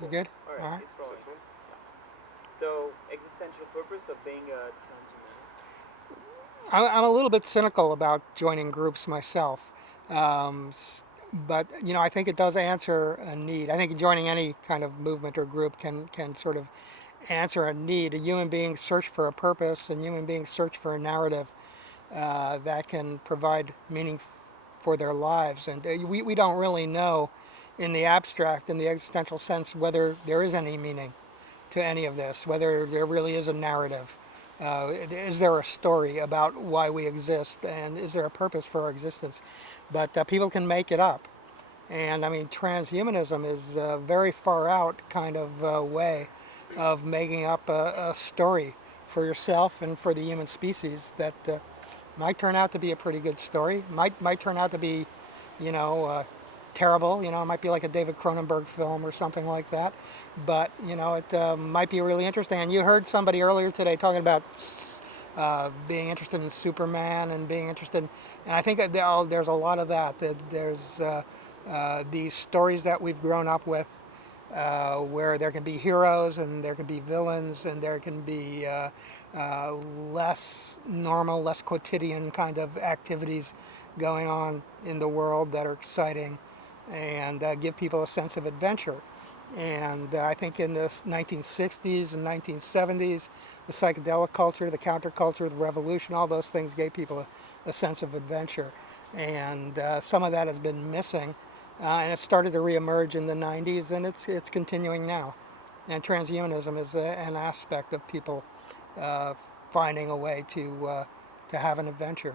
You Cool. good? All right, All right. it's rolling. Yeah. So, existential purpose of being a transhumanist? I'm a little bit cynical about joining groups myself, but I think it does answer a need. I think joining any kind of movement or group can sort of answer a need. A human being search for a purpose, and human beings search for a narrative that can provide meaning for their lives. And we don't really know, in the abstract, in the existential sense, whether there is any meaning to any of this, whether there really is a narrative. Is there a story about why we exist, and is there a purpose for our existence? But people can make it up. And I mean, transhumanism is a very far out kind of way of making up a story for yourself and for the human species that might turn out to be a pretty good story. Might turn out to be, you know, terrible. It might be like a David Cronenberg film or something like that. But it might be really interesting. And you heard somebody earlier today talking about being interested in Superman and being interested. And I think that there's a lot of that. That there's these stories that we've grown up with where there can be heroes and there can be villains and there can be uh, less normal, less quotidian kind of activities going on in the world that are exciting and give people a sense of adventure. And I think in the 1960s and 1970s, the psychedelic culture, the counterculture, the revolution, all those things gave people a sense of adventure. And some of that has been missing and it started to reemerge in the 90s, and it's continuing now. And transhumanism is an aspect of people uh, finding a way to have an adventure.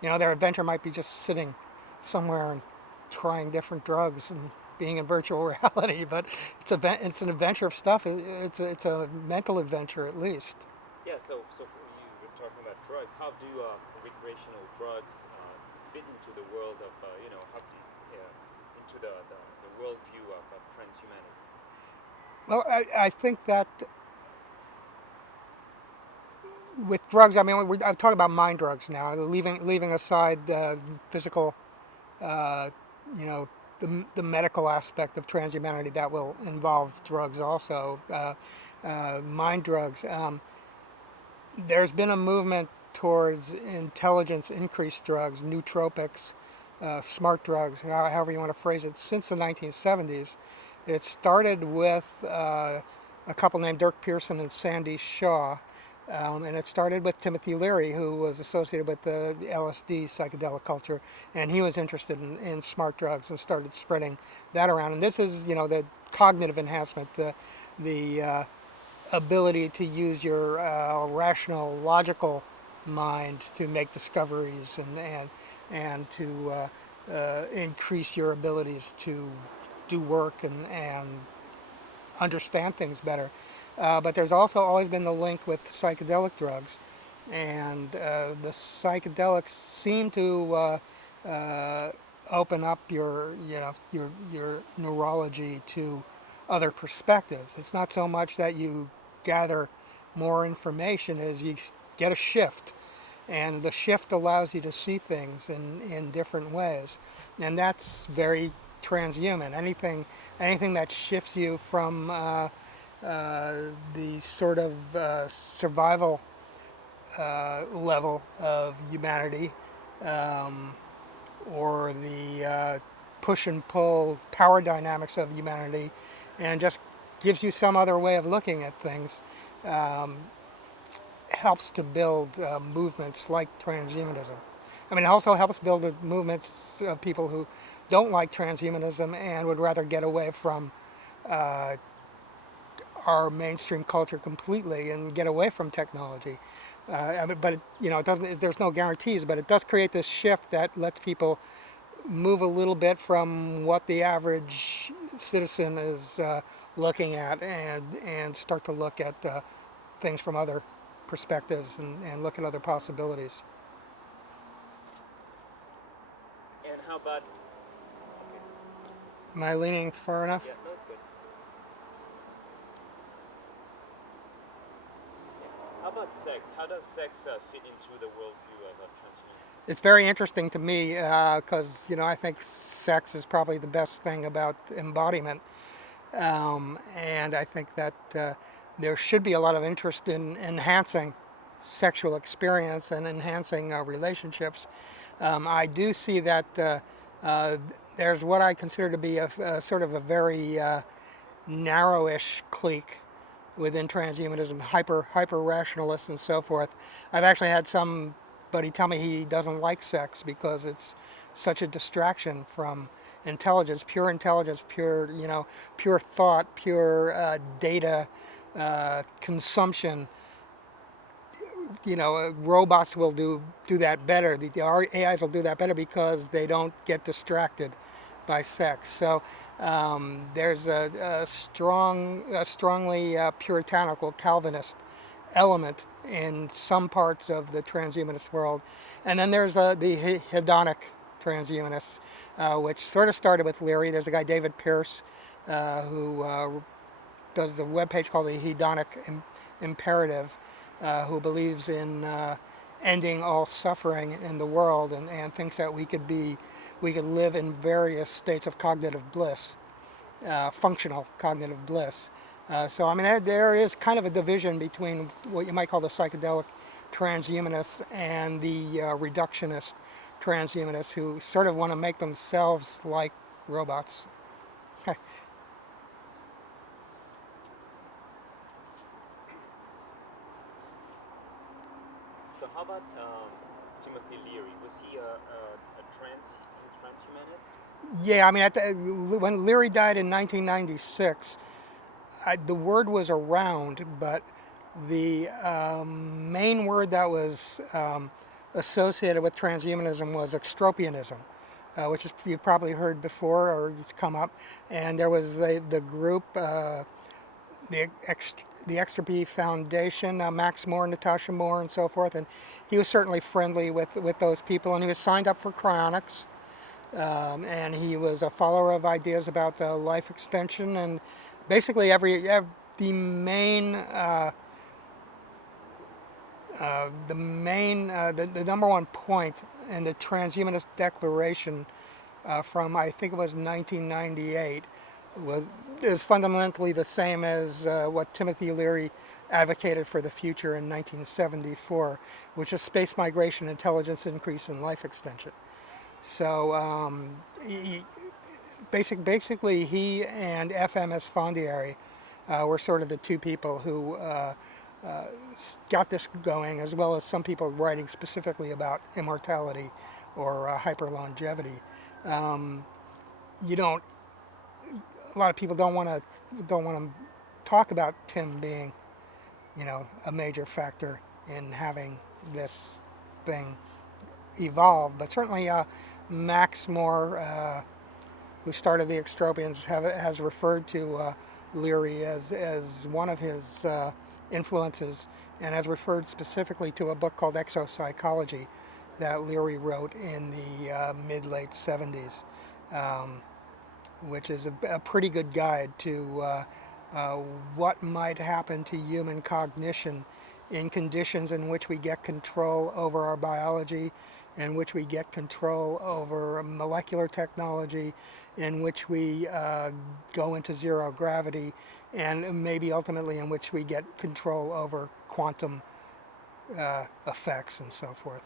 Their adventure might be just sitting somewhere and trying different drugs and being in virtual reality, but it's an adventure of stuff. It's a mental adventure at least. Yeah. So for you, we're talking about drugs. How do recreational drugs fit into the world of how do into the worldview of transhumanism? Well, I think that with drugs, I mean, I'm talking about mind drugs now, leaving aside physical, uh, you know, the medical aspect of transhumanity that will involve drugs also, mind drugs. There's been a movement towards intelligence increased drugs, nootropics, smart drugs, however you want to phrase it, since the 1970s. It started with a couple named Dirk Pearson and Sandy Shaw, and it started with Timothy Leary, who was associated with the LSD psychedelic culture, and he was interested in smart drugs and started spreading that around. And this is, the cognitive enhancement, the ability to use your rational, logical mind to make discoveries and to increase your abilities to do work and understand things better. But there's also always been the link with psychedelic drugs, and the psychedelics seem to open up your neurology to other perspectives. It's not so much that you gather more information as you get a shift, and the shift allows you to see things in different ways, and that's very transhuman. Anything that shifts you from the sort of survival level of humanity, um, or the push and pull power dynamics of humanity, and just gives you some other way of looking at things, helps to build movements like transhumanism. I mean, it also helps build the movements of people who don't like transhumanism and would rather get away from our mainstream culture completely and get away from technology. But it doesn't. There's no guarantees, but it does create this shift that lets people move a little bit from what the average citizen is looking at and start to look at things from other perspectives and look at other possibilities. And how about? Okay. Am I leaning far enough? Yeah. No, it's good. Yeah. How about sex? How does sex fit into the worldview of transhumanism? It's very interesting to me because I think sex is probably the best thing about embodiment. And I think that there should be a lot of interest in enhancing sexual experience and enhancing relationships. I do see that uh, there's what I consider to be a sort of a very narrowish clique within transhumanism, hyper rationalists and so forth. I've actually had somebody tell me he doesn't like sex because it's such a distraction from intelligence, pure pure thought, pure data consumption. Robots will do that better. The AIs will do that better because they don't get distracted by sex. So there's a strongly puritanical Calvinist element in some parts of the transhumanist world, and then there's the hedonic transhumanists, which sort of started with Leary. There's a guy David Pierce who does the webpage called the Hedonic Imperative, who believes in ending all suffering in the world and thinks that we could live in various states of cognitive bliss, functional cognitive bliss. So I mean, there is kind of a division between what you might call the psychedelic transhumanists and the reductionist transhumanists who sort of want to make themselves like robots. So how about Timothy Leary? Was he a transhumanist? Yeah, I mean, when Leary died in 1996, the word was around, but the main word that was associated with transhumanism was extropianism, which is you've probably heard before or it's come up. And there was the group, the Ex, the Extropy Foundation, Max Moore, Natasha Moore, and so forth. And he was certainly friendly with those people, and he was signed up for cryonics. And he was a follower of ideas about life extension and basically the main the number one point in the transhumanist declaration from I think it was 1998 was is fundamentally the same as what Timothy Leary advocated for the future in 1974, which is space migration, intelligence increase, and life extension. So basically, he and FMS Fondieri were sort of the two people who got this going, as well as some people writing specifically about immortality or hyper longevity. Um, you don't. A lot of people don't want to talk about Tim being, a major factor in having this thing evolve, but certainly Max Moore. Who started the Extropians, has referred to Leary as one of his influences and has referred specifically to a book called Exopsychology that Leary wrote in the mid late 70s, um, which is a pretty good guide to uh, what might happen to human cognition in conditions in which we get control over our biology, in which we get control over molecular technology, in which we go into zero gravity, and maybe ultimately in which we get control over quantum effects and so forth.